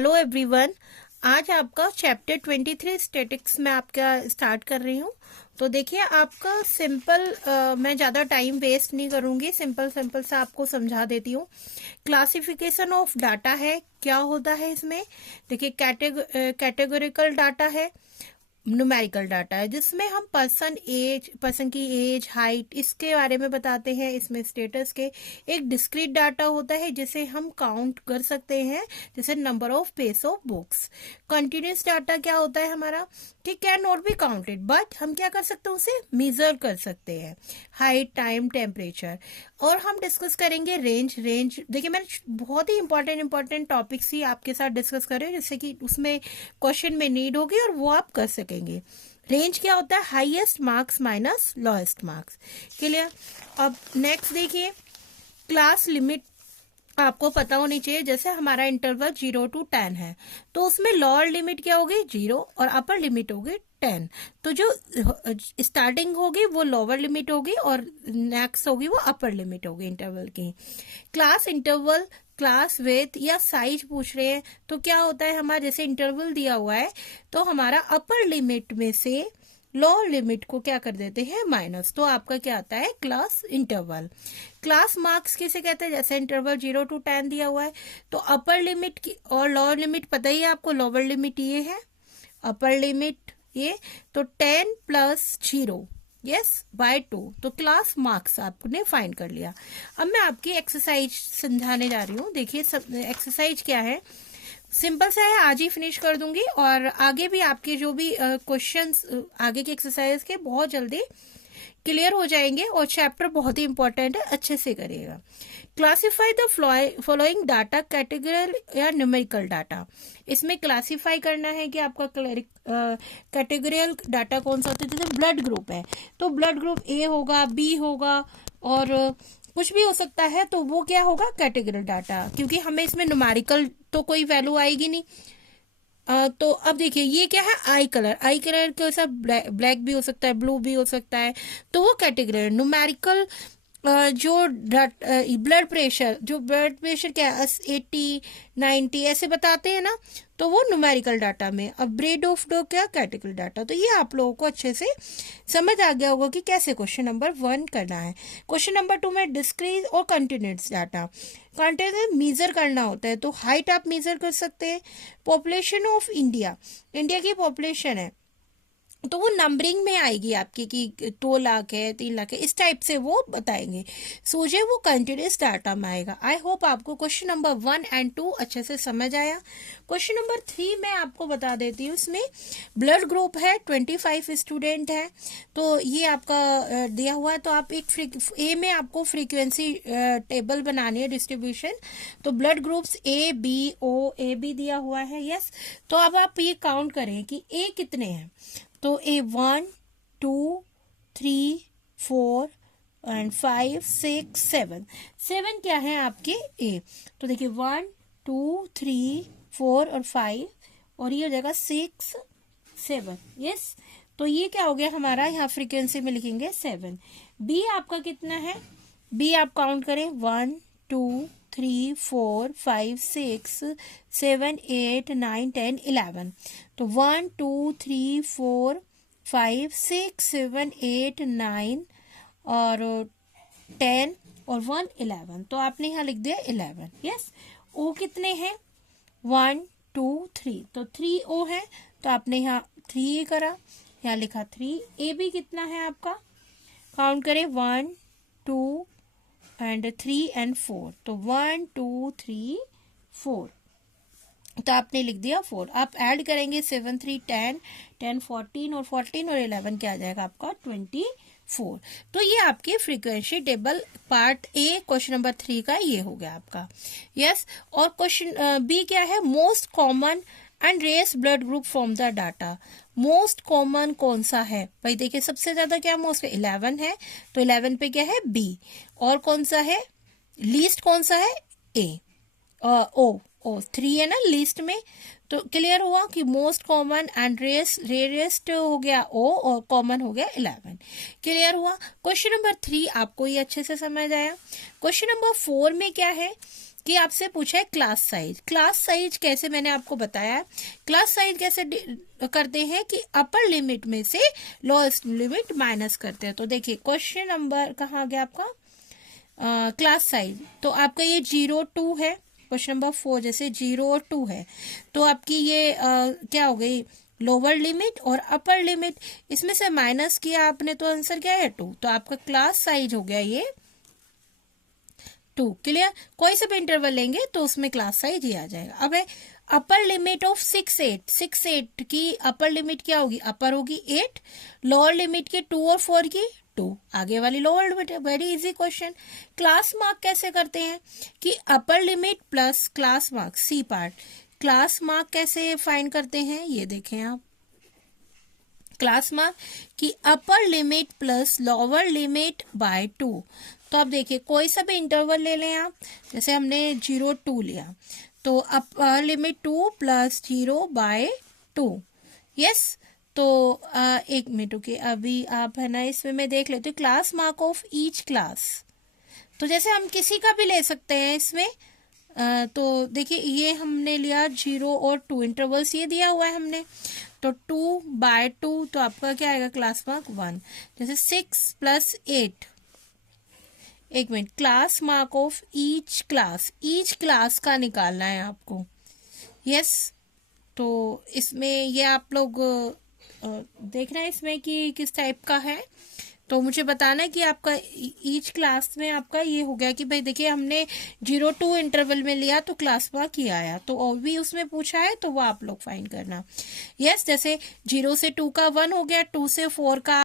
Hello everyone. आज आपका chapter 23 statics में आपका स्टार्ट कर रही हूँ। तो देखिए आपका सिंपल मैं ज़्यादा टाइम वेस्ट नहीं करूँगी, सिंपल सा आपको समझा देती हूँ। क्लासिफिकेशन ऑफ डाटा है, क्या होता है इसमें। देखिए कैटेगोरिकल डाटा है, न्यूमेरिकल डाटा है जिसमें हम पर्सन की एज, हाइट इसके बारे में बताते हैं, इसमें स्टेटस के। एक डिस्क्रीट डाटा होता है जिसे हम काउंट कर सकते हैं, जैसे number of page of books. Continuous data क्या होता है हमारा कि can not be counted, but हम क्या कर सकते हैं, उसे मेजर कर सकते हैं, हाइट, टाइम, टेम्परेचर। और हम डिस्कस करेंगे रेंज। देखिए मैंने बहुत ही इंपॉर्टेंट टॉपिक्स ही आपके साथ डिस्कस करे जिससे कि उसमें क्वेश्चन में नीड होगी और वो आप कर सकेंगे। रेंज क्या होता है, highest marks minus lowest marks. Clear. अब नेक्स्ट देखिए, क्लास लिमिट आपको पता होनी चाहिए। जैसे हमारा इंटरवल 0 to 10 है तो उसमें लोअर लिमिट क्या होगी 0 और अपर लिमिट होगी 10। तो जो स्टार्टिंग होगी वो लोअर लिमिट होगी और नेक्स्ट होगी वो अपर लिमिट होगी इंटरवल की। क्लास इंटरवल, क्लास विथ या साइज पूछ रहे हैं तो क्या होता है हमारा, जैसे इंटरवल दिया हुआ है तो हमारा अपर लिमिट में से लोअर लिमिट को क्या कर देते हैं माइनस, तो आपका क्या आता है क्लास इंटरवल। क्लास मार्क्स किसे कहते हैं, जैसे इंटरवल 0 to 10 दिया हुआ है तो अपर लिमिट की और लोअर लिमिट पता ही है आपको, लोअर लिमिट ये है, अपर लिमिट ये, तो 10 + 0 यस बाय 2, तो क्लास मार्क्स आपने फाइंड कर लिया। अब मैं आपकी एक्सरसाइज समझाने जा रही हूँ। देखिए सब एक्सरसाइज क्या है, सिंपल सा है, आज ही फिनिश कर दूंगी और आगे भी आपके जो भी क्वेश्चंस आगे के एक्सरसाइज के बहुत जल्दी क्लियर हो जाएंगे और चैप्टर बहुत ही इंपॉर्टेंट है, अच्छे से करिएगा। क्लासिफाई द फॉलोइंग डाटा, कैटेगरियल या न्यूमेरिकल डाटा। इसमें क्लासिफाई करना है कि आपका कैटेगरियल डाटा कौन सा होता है। जैसे ब्लड ग्रुप है तो ब्लड ग्रुप ए होगा, बी होगा और कुछ भी हो सकता है, तो वो क्या होगा कैटेगरियल डाटा, क्योंकि हमें इसमें न्यूमेरिकल तो कोई वैल्यू आएगी नहीं। तो अब देखिए ये क्या है, आई कलर के साथ ब्लैक भी हो सकता है, ब्लू भी हो सकता है, तो वो कैटेगरी। न्यूमेरिकल जो ब्लड प्रेशर क्या है 80 90 ऐसे बताते हैं ना, तो वो न्यूमेरिकल डाटा में। अब ब्रेड ऑफ डो क्या कैटेगरी डाटा। तो ये आप लोगों को अच्छे से समझ आ गया होगा कि कैसे क्वेश्चन नंबर 1 करना है। क्वेश्चन नंबर 2 में डिस्क्रीट और कंटिन्यूस डाटा। कंटिन्यूस मेजर करना होता है तो हाइट आप मेजर कर सकते हैं। पॉपुलेशन ऑफ इंडिया की पॉपुलेशन है तो वो नंबरिंग में आएगी आपकी कि 2 लाख है, 3 लाख है, इस टाइप से वो बताएंगे। सोचे वो कंटिन्यूस डाटा में आएगा। आई होप आपको क्वेश्चन नंबर 1 and 2 अच्छे से समझ आया। क्वेश्चन नंबर 3 मैं आपको बता देती हूँ। इसमें ब्लड ग्रुप है, 25 स्टूडेंट है, तो ये आपका दिया हुआ है। तो आप एक ए में आपको फ्रीक्वेंसी टेबल बनानी है, डिस्ट्रीब्यूशन। तो blood groups A B O, A B दिया हुआ है, यस। तो अब आप ये काउंट करें कि ए कितने हैं। तो ए 1 2 3 4 एंड 5 6 7 क्या है आपके ए। तो देखिए 1 2 3 4 और 5 और ये हो जाएगा 6 7, यस। तो ये क्या हो गया हमारा, यहाँ फ्रीक्वेंसी में लिखेंगे 7। बी आपका कितना है, बी आप काउंट करें 1 2 3 4 5 6 7 8 9 10 11। तो 1 2 3 4 5 6 7 8 9 और 10 और 1 11। तो आपने यहाँ लिख दिया 11, यस। ओ कितने हैं 1 2 3, तो 3 ओ है तो आपने यहाँ 3 करा, यहाँ लिखा 3। ए बी कितना है आपका, काउंट करें 1 2 एंड 3 एंड 4। तो 1 2 3 4, तो आपने लिख दिया 4। आप ऐड करेंगे 7 3 10 10 14 और 14 और 11 क्या आ जाएगा आपका 24। तो ये आपकी frequency table part A question number 3 का ये हो गया आपका, यस। और क्वेश्चन बी क्या है, most common and rarest blood group from the data. Most common कौन सा है भाई, देखिए सबसे ज्यादा क्या मोस्ट 11 है, तो 11 पे क्या है बी। और कौन सा है लीस्ट, कौन सा है ए, ओ 3 है ना लीस्ट में। तो क्लियर हुआ कि मोस्ट कॉमन एंड रेयरेस्ट हो गया ओ और कॉमन हो गया 11। क्लियर हुआ। क्वेश्चन नंबर 3 आपको ये अच्छे से समझ आया। क्वेश्चन नंबर 4 में क्या है कि आपसे पूछा है क्लास साइज। क्लास साइज कैसे मैंने आपको बताया है। क्लास साइज कैसे करते हैं कि अपर लिमिट में से लोएस्ट लिमिट माइनस करते हैं। तो देखिए क्वेश्चन नंबर कहाँ आ गया आपका, क्लास साइज। तो आपका ये 0-2 है, क्वेश्चन नंबर 4 जैसे 0 और 2 है, तो आपकी ये क्या हो गई, लोअर लिमिट और अपर लिमिट, इसमें से माइनस किया आपने तो आंसर क्या है 2। तो आपका क्लास साइज हो गया ये 2। क्लियर। कोई से भी इंटरवल लेंगे तो उसमें क्लास साइज ही आ जाएगा। अब है अपर लिमिट ऑफ 6-8 की अपर लिमिट क्या होगी, अपर होगी 8, लोअर लिमिट की 2 और 4 की 2, आगे वाली लोअर लिमिट है। Very easy question. Class mark कैसे करते हैं कि upper limit plus class mark, C part. Class mark कैसे फाइंड करते हैं, ये देखें आप, क्लास मार्क की upper limit plus lower limit by 2। तो अब देखिए कोई सा भी इंटरवल ले लें आप, जैसे हमने 0-2 लिया, तो upper limit 2 plus 0 by 2। Yes. तो एक मिनट ओके, अभी आप है ना इसमें मैं देख लेती हूँ class mark of each class. तो जैसे हम किसी का भी ले सकते हैं इसमें। तो देखिए ये हमने लिया 0 और 2 इंटरवल्स ये दिया हुआ है हमने, तो 2/2 तो आपका क्या आएगा क्लास मार्क 1। जैसे 6 + 8, एक minute, class mark of each class का निकालना है आपको। यस। तो इसमें ये आप लोग देख रहे हैं इसमें कि किस टाइप का है, तो मुझे बताना है कि आपका ईच क्लास में आपका ये हो गया कि भाई देखिए हमने 0-2 इंटरवल में लिया तो क्लास मार्क ही आया, तो और भी उसमें पूछा है तो वो आप लोग फाइंड करना। यस। जैसे 0 से 2 का 1 हो गया, 2 से 4 का